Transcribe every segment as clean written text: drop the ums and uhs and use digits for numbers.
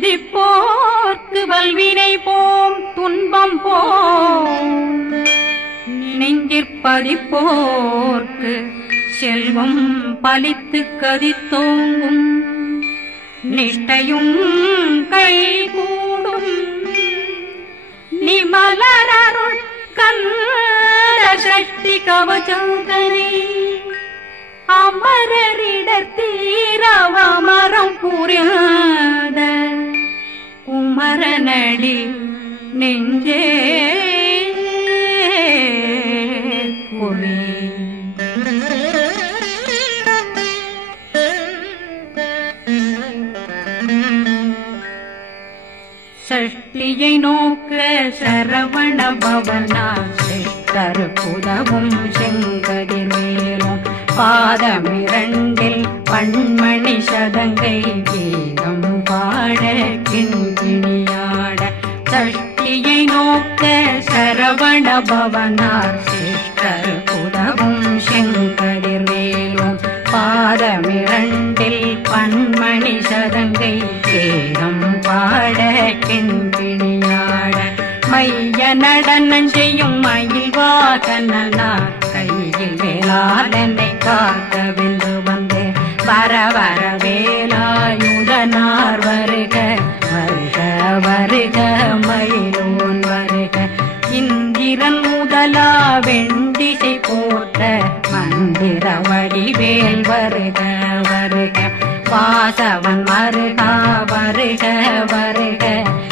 துதிப்போர்க்கு வல்வினை போம் துன்பம் போம் நெஞ்சிற்பதிப்போர்க்கு செல்வம் பலித்து கதித்தோங்கும் நிஷ்டையும் கைகூடும் நிமலரருள் கந்த சக்தி கவசந்தனை அமரரிடத்தீரவமரம் புரியாத குமரனடி நெஞ்சே குறி சஷ்டியை நோக்க சரவண பவனா சிஷ்டர் புதவும் செங்கதிர் மேலும் பாதமிரண்டில் பண்மணி சதங்கை கீதம் பாட கிண்கிணியாட சஷ்டியை நோக்க சரவண பவனார் சிஷ்டர் புதவும் செங்கதிர் மேலும் பாதமிரண்டில் பண்மணி சதங்கை கீதம் பாட கிண்கிணியாட மைய நடனம் செய்யும் மயில் வாகனார் கையில் வேளாளனை காக்க வென்று வந்து வர வர வேலாயுதனார் வருக வருக வருக மயிலோன் வருக இந்திரன் முதலா வெண்டிசை போட்ட மந்திர வடிவேல் வருக வருக வாசவன் வருகா வருக வருக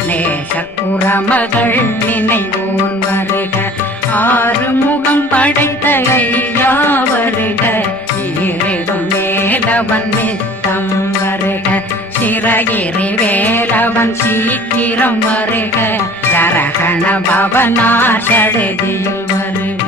நேசக்குறமகள் நினைவோன் வருக ஆறு முகம் படைத்த ஐயா வருக ஈரிடும் வேலவன் நித்தம் வருக சிறகிரி வேலவன் சீக்கிரம் வருக ஜரகண பவனார் சடுதியில் வருக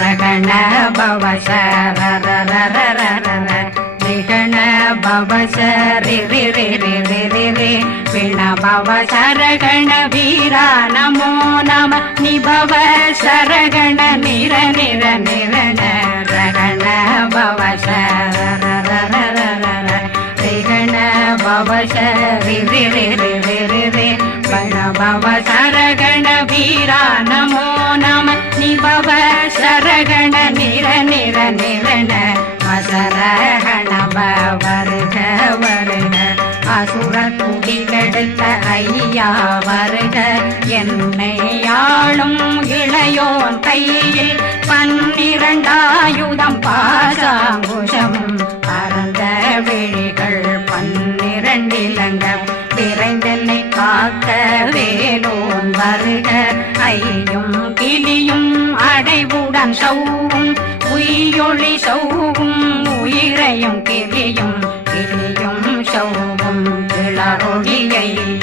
ரகண பவசரரரரரரர ரிகண பவசரி ரி பிண பவசரகண வீரா நமோ நம நிபவ சரகண நிர நிர நிரண ரகண பவசரரரரரர ரிகண பவசரி ரி பிண பவசரகண வீரா நமோ நம நிபவ சரகண நிர நிர நிரண மசரகண வருக வருக அசுர குடிகெடுத்த ஐயா வருக என்னை ஆளும் இளையோன் கையில் 12 பாசாங்குஷம் பரந்த விழிகள் 12 இலங்க விரைந்தென்னை காக்க வேலோன் வருக ஐயும் கிளியும் அடைவுடன் சௌவும் உயிரொளி சௌவும் உயிரையும் கிளியும் கிளியும் சௌவும் இளரொளியையும்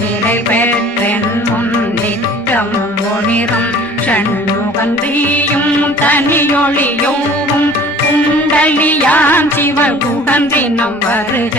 நிறைவேற்றென் முன் நித்தம் ஒளிரும் ஷண்முகந்தியும் தனியொளியோவும் குண்டலியான் சிவகுகந்தினம் வருக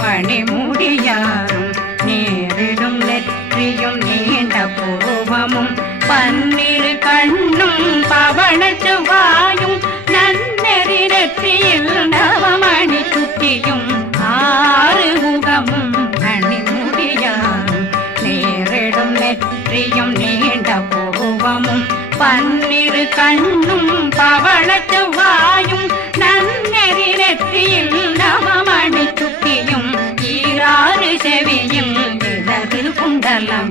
மணிமுடியாரும் நேரிடும் நெற்றியும் நீண்ட பூவமும் 12 கண்ணும் பவன செவ்வாயும் நன்னெறி நெற்றியில் நவமணி சுட்டியும் 6 முகமும் மணிமுடியாரும் நேரிடும் நெற்றியும் நீண்ட பூவமும் 12 கண்ணும் பவன செவ்வாயும் நன்னெறி நெற்றியில் நவமணி சுட்டியும் 6 செவியும் இடது குண்டலம்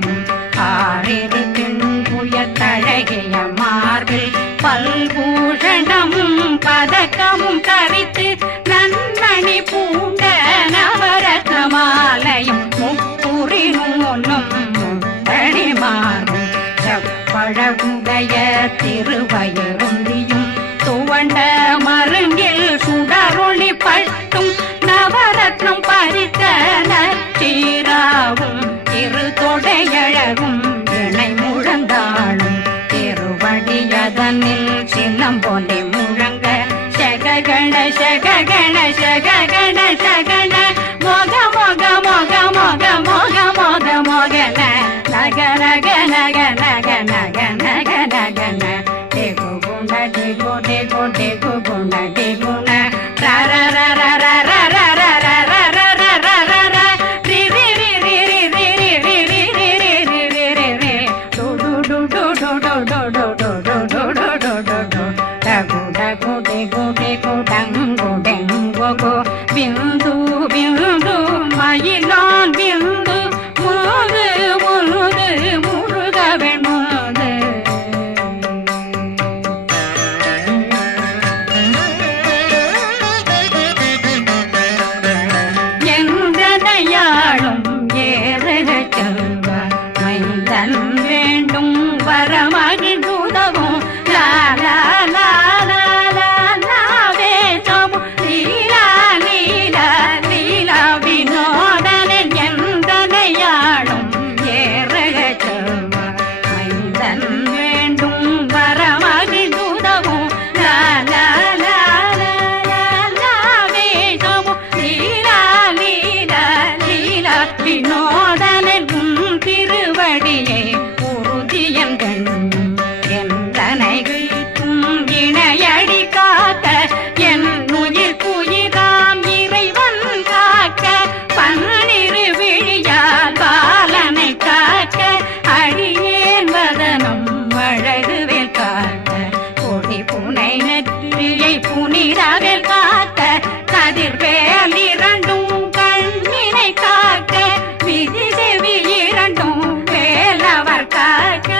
6 திண்புயத்தழகிய மார்பில் பல்பூஷணமும் பதக்கமும் தரித்து நன்மணி பூண்ட நவரத்ன மாலையும் முப்புரி நூலும் தனிமாறும் செப்பழகுடைய திருவயருந்தியும் துவண்ட மருங்கில் சுடரொளி பட்டும் நவரத்னம் பறித்த நச்சீராவும் திரு தொடையழகும் இணை முழந்தாளும் திருவடியதனில் சிலம்பொலி முழங்க சககண சககண சககண சகண நக நக நக நக நக ந டெகு குண்ட டெகு டெகு டெகு குண்ட டெகுன ர ர ர ர ர ர ர ர ர ர ர ர ர ர ரி ரி ரி ரி ரி ரி ரி ரி ரி ரி ரி ரி ரி ரி ரி டு டு டு டு டு டு டு டு டு டு டு டு டு டு டு டகு டகு டெகு டெகு டங்கு டெங்கு கு பிந்து பிந்து மயிலான் பிந்து முது முது முருகவன் முது எந்தனையாளும் ஏறுக செல்வ மைந்தன் வேண்டும் வரமகிழ்ந்துதவும் லாலா லாலா லாலா வேதமும் லீலா லீலா லீலா வினோதனன் எந்தனையாளும் ஏறுக செல்வ மைந்தன் வேண்டும் வரமகிழ்ந்துதவும் லாலா லாலா லாலா வேதமும் லீலா லீலா லீலா வினோதனன் உன் திருவடியை உறுதியங்கள் எந்தனைகளுக்கும் இணையடி காக்க என் உயிர் குயிராம் இறைவன் காக்க பன்னிரு விழியால் பாலனை காக்க அடியேன் வதனம் அழகுவேல் காக்க கொடி புனை நெற்றியை புனிதவேல் காக்க கதிர்வேல் இரண்டும் கண்ணினை காக்க விதி செவி இரண்டும் வேலவர் காக்க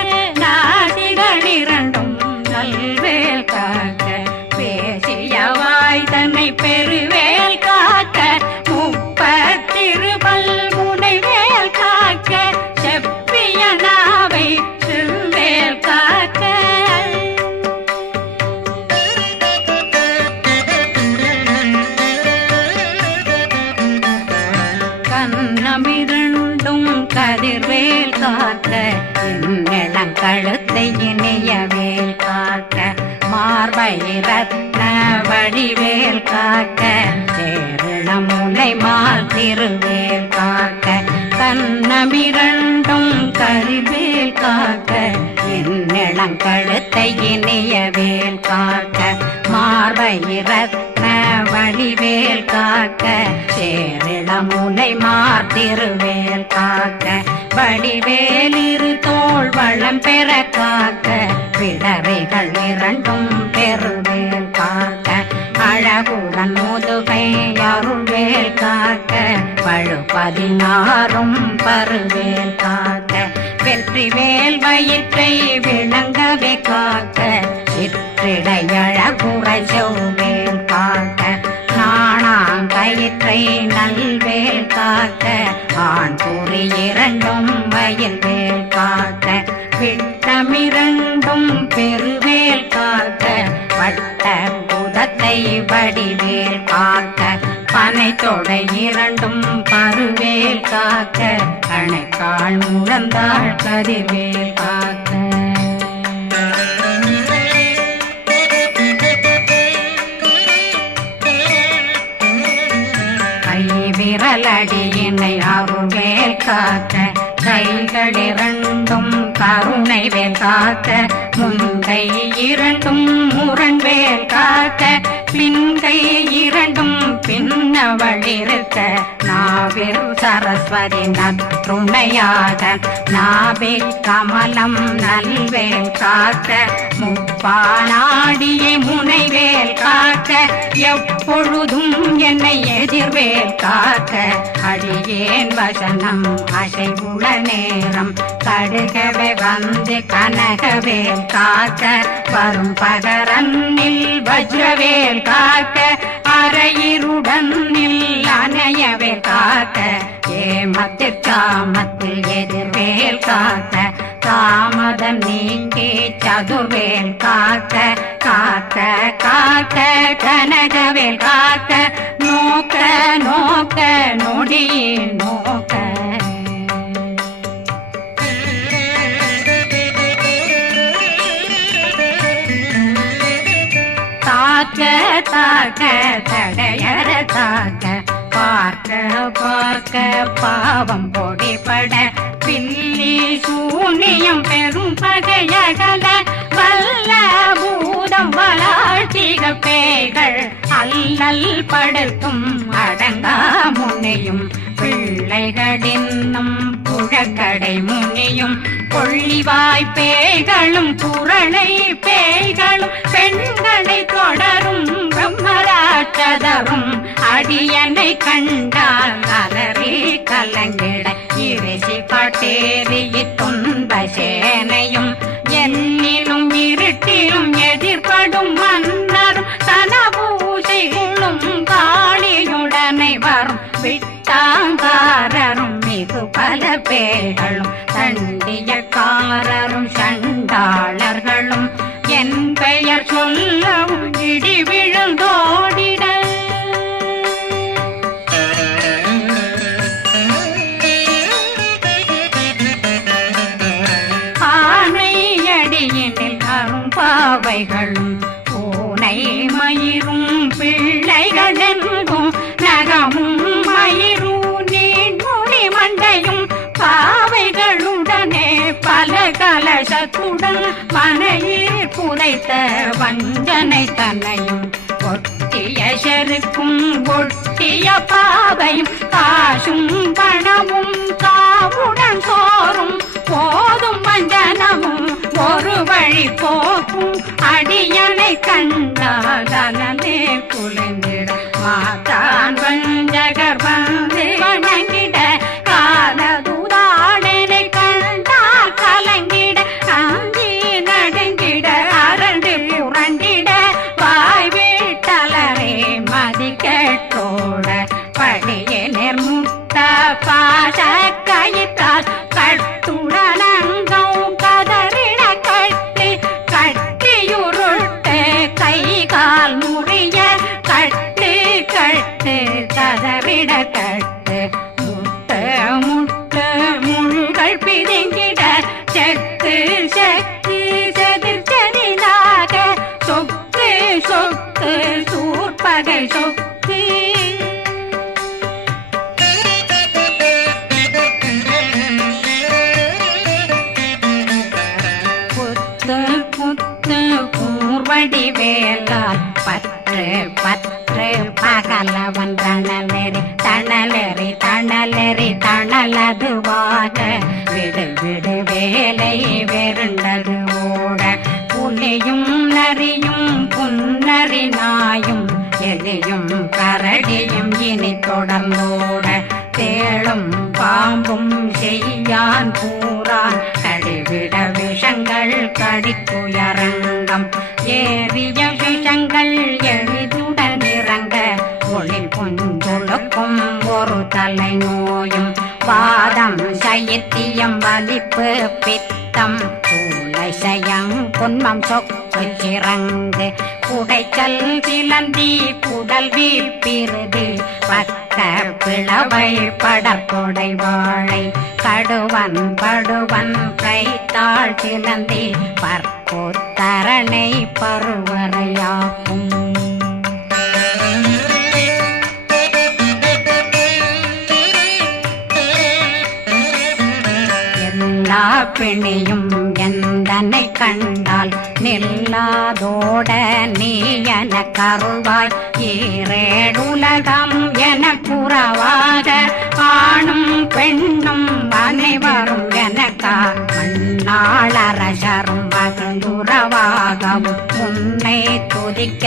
நாசிகள் இரண்டும் நல்வேல் காக்க பேசியவாய் தன்னை பெருவேல் காக்க முப்பத்திருபல் முனைவேல் காக்க செப்பிய நாவை செவ்வேல் காக்க கண்ணமிரண்டும் கதிர்வேல் காக்க இளங்கழுத்தை இணையவேல் காக்க மார்பை ரத்ன வடிவேல் காக்க சேரணமுலை மால் திருவேல் காக்க கண்ணமிரண்டும் கதிர்வேல் காக்க இளங்கழுத்தை இணையவேல் காக்க மார்பை ரத்ன வடிவேல் காக்க சேரிளமுலை மார்த்திருவேல் காக்க வடிவேல் இரு தோள் வளம் பெற காக்க பிடரைகள் இரண்டும் பெருவேல் காக்க அழகுடன் முதுகை அருள்வேல் காக்க பழு16 பருவேல் காக்க வெற்றிவேல் வயிற்றை விளங்கவே காக்க சிற்றிடையழகுறை செவ்வேல் காக்க நாணாங்கயிற்றை நல்வேல் காக்க ஆண் குறி இரண்டும் வயல்வேல் காக்க விட்டமிரண்டும் பெருவேல் காக்க வட்ட புதத்தை வடிவேல் காக்க பனை தொடை இரண்டும் பருவேல் காக்க கணைக்கால் முழந்தாள் கதிர்வேல் காக்க விரலடியினை அருள்வேல் காக்க கைகள் இரண்டும் கருணை வேல் காக்க முன்கை இரண்டும் முரண்வேல் காக்க பின்கை இரண்டும் பின்னவளிருக்க நாவில் சரஸ்வதி நற்றுணையாக நாபி கமலம் நல்வேல் காக்க முப்பானாடியை முனைவேல் காக்க எப்பொழுதும் என்னை எதிர்வேல் காக்க அடியேன் வசனம் அசைவுள நேரம் கடுகவே வந்து கனகவேல் காக்க வரும் பகரன்னில் வஜ்ரவேல் காக்க அரையிருடன் அணையவேல் காக்க ஏமத்திற்காமத்தில் எதிர்வேல் காக்க தாமதம் நீங்கி சதுர்வேல் காக்க காக்க காக்க கனகவேல் காக்க நோக்க நோக்க நொடியில் நோக்க தாக்க தாக்க தடையற தாக்க பார்க்க பார்க்க பாவம் பொடிபட பில்லி சூனியம் பெரும் பகையகல வல்ல பூதம் வளாழ்த்திக பேய்கள் அல்லல் படுத்தும் அடங்கா முனையும் பிள்ளைகளின்னும் புழக்கடை முனியும் கொள்ளிவாய் பேய்களும் குரளை பேய்களும் பெண்களை தொடரும் பிரம்மராட்சதரும் அடியனை கண்டால் அலறி கலங்கிட இறைசி காட்டேறிய துன்ப சேனையும் என்னிலும் இருட்டிலும் எதிர்படும் மன்னரும் தனபூசைகளும் காளியுடனை வரும் விட்டாங்காரரும் மிகு பல பேர்களும் தண்டியக்காரரும் சண்டாளர்களும் என் பெயர் சொல்லவும் இடி விழுந்தோடிட ஆனையடியினில் அரும்பாவைகளும் பூனை மயிரும் பிள்ளைகளெங்கும் நகமும் மயிரும் நீண்முடி மண்டையும் பாவைகளுடனே பல கலசத்துடன் மனையில் புதைத்த வஞ்சனை தன்னையும் ஒட்டிய செருக்கும் ஒட்டிய பாவையும் காசும் பணமும் காவுடன் சோறும் போதும் வஞ்சனமும் ஒரு வழி போக்கும் அடியனை கண்டால் அலனே குளிர்ந்திட மாத்தான் வஞ்சகர் வந்து வணங்கிட காலதுதாடனை கண்டால் கலங்கிட அஞ்சி நடுங்கிட அரண்டு புரண்டிட வாய் வீட்டலரே மதி கேட்டோட படியே நிர்முட்ட பாச கயிற்றால் கட்டுடனங்கும் கதறிட கட்டி கட்டியுருட்டு கை கால் முறிய கட்டு கட்டு கதறிட கட்டு முட்டு முட்டு முள்கள் பிதுங்கிட செத்து செத்து செதிர் செதிலாக சொக்கு சொக்கு சூர்பகை சொக்கு கூர்வடி வேலால் பற்று பற்று பகலவன் தணலெறி தணலெறி தணலெறி தணலதுவாக விடு விடு வேலை வெருண்டது ஓட புலியும் நரியும் புன்னரி நாயும் எலியும் கரடியும் இனி தொடர்ந்தோட தேளும் பாம்பும் செய்யான் கூறான் கடிவிட விஷங்கள் கடிக்குயரங்கம் ஏறிய விஷங்கள் எளிதுடன் இறங்க ஒளில் புஞ்சுழுக்கும் ஒரு தலை நோயும் வாதம் சைத்தியம் வலிப்பு பித்தம் சூளை சயம் புன்மம் சொக்கு சிறங்கு குடைச்சல் சிலந்தி குடல் வீப்பிருது பக்க பிளவை படற்கொடை வாழை கடுவன் படுவன் கைத்தாள் சிலந்தி பற்போத்தரணை பருவரையாக்கும் எல்லா பிணியும் எந்தனை கண்டால் நில்லாதோட நீ என கருவாய் ஈரேடுலகம் என புறவாக ஆணும் பெண்ணும் அனைவரும் எனக்கா மண்ணாளரசரும் மகிழ்ந்துறவாகவும் உன்னை துதிக்க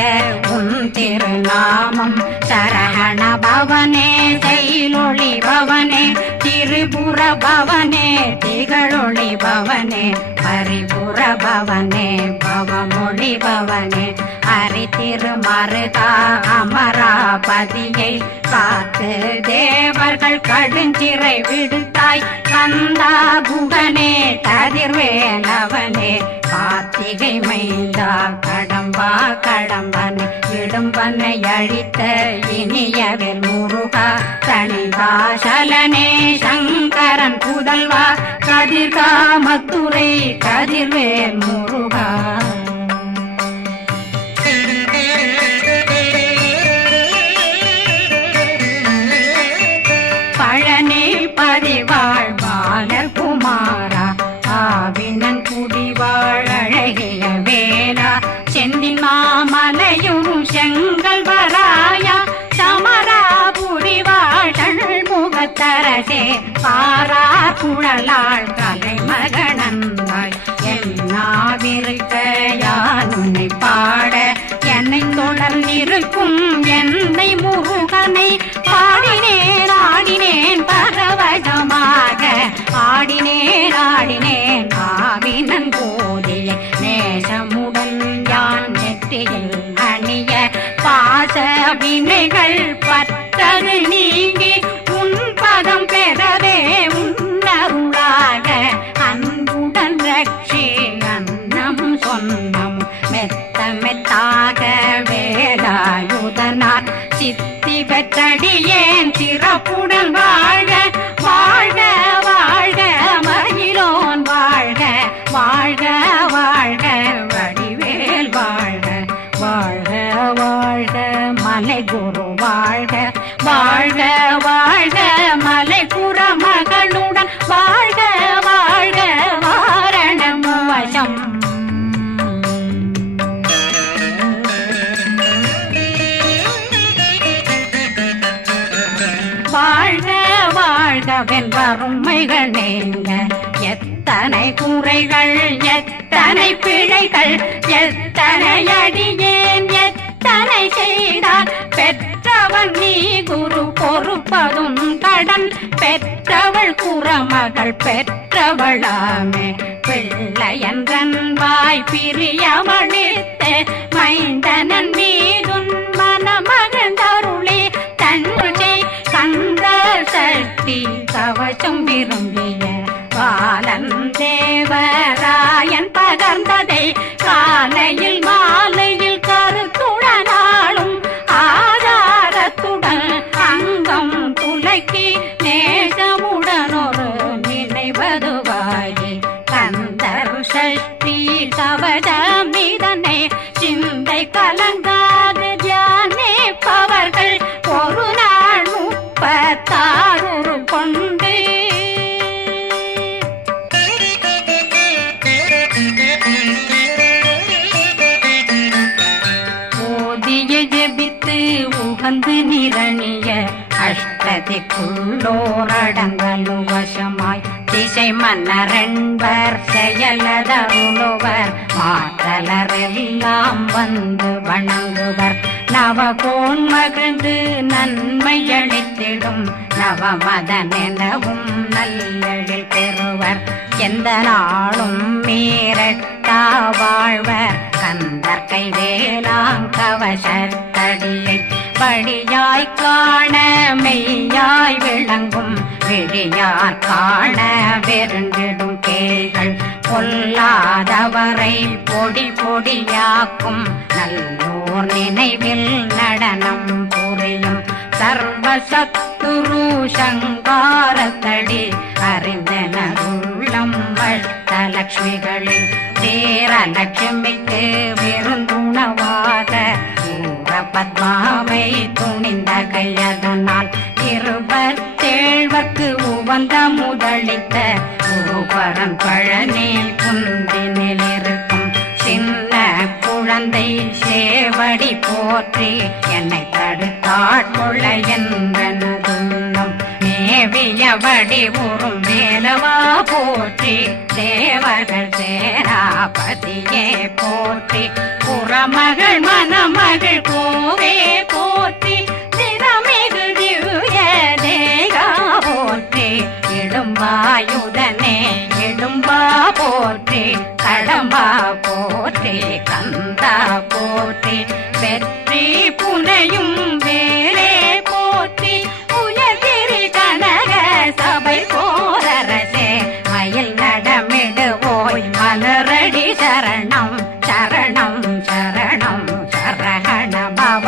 உன் திருநாமம் சரகண பவனே செயலொளி பவனே திரிபுர பவனே திகழொளி பவனே பரிபுர பவனே பவமொழி பவனே ஹரி திருமருகா அமராபதியை காத்து தேவர்கள் கடுஞ்சிறை விடுத்தாய் கந்தா குகனே கதிர்வேலவனே கார்த்திகை மைந்தா கடம்பா கடம்பனை இடும்பனை அழித்த இனியவில் முருகா தனிகாசலனே சங்கரன் புதல்வா கதிர்காமத்துரை கதிர்வேல் முருகா பழனி பதிவாழ் பாலர் குமார் பாரா குழலாள் கலைமகனந்தாய் என்னாவிருக்க யான் உன்னை பாட என்னை தொடர்ந்திருக்கும் என்னை முருகனை பாடினேன் ஆடினேன் பரவசமாக ஆடினேன் ஆடினேன் ஆவினன் போதிய நேசமுடன் யான் நெற்றியில் அணிய பாச வினைகள் பற்றது நீங்கி உன் பதம் பெறவே உன்னருளாக அன்புடன் ரட்சி அன்னம் சொன்னம் மெத்த மெத்தாக வேலாயுதனார் சித்தி பெற்றடியேன் சிறப்புடன் வாழ்க வாழ்க வாழ்க மயிலோன் வாழ்க வாழ்க வாழ்க வடிவேல் வாழ்க வாழ்க வாழ்க மலை குரு வாழ்க வாழ்க வாழ்க மலை புற மகளுடன் வாழ்க வாழ்க வாரணம் வசம் வாழ்க வாழ்கவென் வறுமைகள் நீங்க எத்தனை குறைகள் எத்தனை பிழைகள் எத்தனை அடியேன் எத்தனை செய்தார் பெற்றவன் நீ குரு பொறுப்பதும் கடன் பெற்றவள் குறமகள் பெற்றவளாமே பிள்ளையன்றன் வாய் பிரியமளித்து மைந்தனன் மீதுன் மனமகந்தருளே தன்னை கந்த சக்தி கவசம் விரும்பிய பாலன் தேவராயன் பகர்ந்ததை காலையில் மாலையில் கருத்துடனாலும் ஆதாரத்துடன் அங்கம் துலக்கி நேசமுடன் ஒரு நினைவதுவாகி கந்தர் சஷ்டி கவசம் இதனை சிந்தை கலங்காது தியானிப்பவர்கள் ஒரு நாள் 36 கொண்டு ஓதிய ஜெபித்து உகந்து நிரணிய அஷ்டதிக்குள்ளோரடங்கலும் வசமாய் திசை மன்னரென்பர் செயலதருளுவர் மாற்றலரெல்லாம் வந்து வணங்குவர் நவகோன் மகிழ்ந்து நன்மையளித்திடும் நவமதனெனவும் நல்லெழில் பெறுவர் எந்த நாளும் மீறட்டா வாழ்வர் கந்தர் கைவேலாங்கவசத்தடியை படியாய் காண மெய்யாய் விளங்கும் விழியார் காண வெருங்கிடும் கேள்கள் பொல்லாதவரை பொடி பொடியாக்கும் நல்லோர் நினைவில் நடனம் புரியும் சர்வசத்துரு சங்காரத்தடி அறிந்தனருள்ளம் வட்டலட்சுமிகளில் தேரலட்சுமிக்கு விருந்துணவாக பத்மாவை துணிந்த கையதனால் 27 உவந்த முதலித்த உருபரன் பழனில் குந்தினில் இருக்கும் சின்ன குழந்தை சேவடி போற்றி என்னை தடுத்தாட்கொள்ள என்பனதுள்ளம் மேவியபடி உறும் வேலவா போற்றி தேவர்கள் சேராபதியே போற்றி புறமகள் மணமகள் கோவே போற்றி திறமிகு திவ்ய தேகா போற்றி இடும்பாயுதனே இடும்பா போற்றி கடம்பா போற்றி கந்தா போற்றி வெற்றி புனையும் வேலே போற்றி உயர்திரி கனக சபை போரரசே மயில் நடமிடுவோய் மலரடி சரணம் சரணம் சரணம் சரகண பவ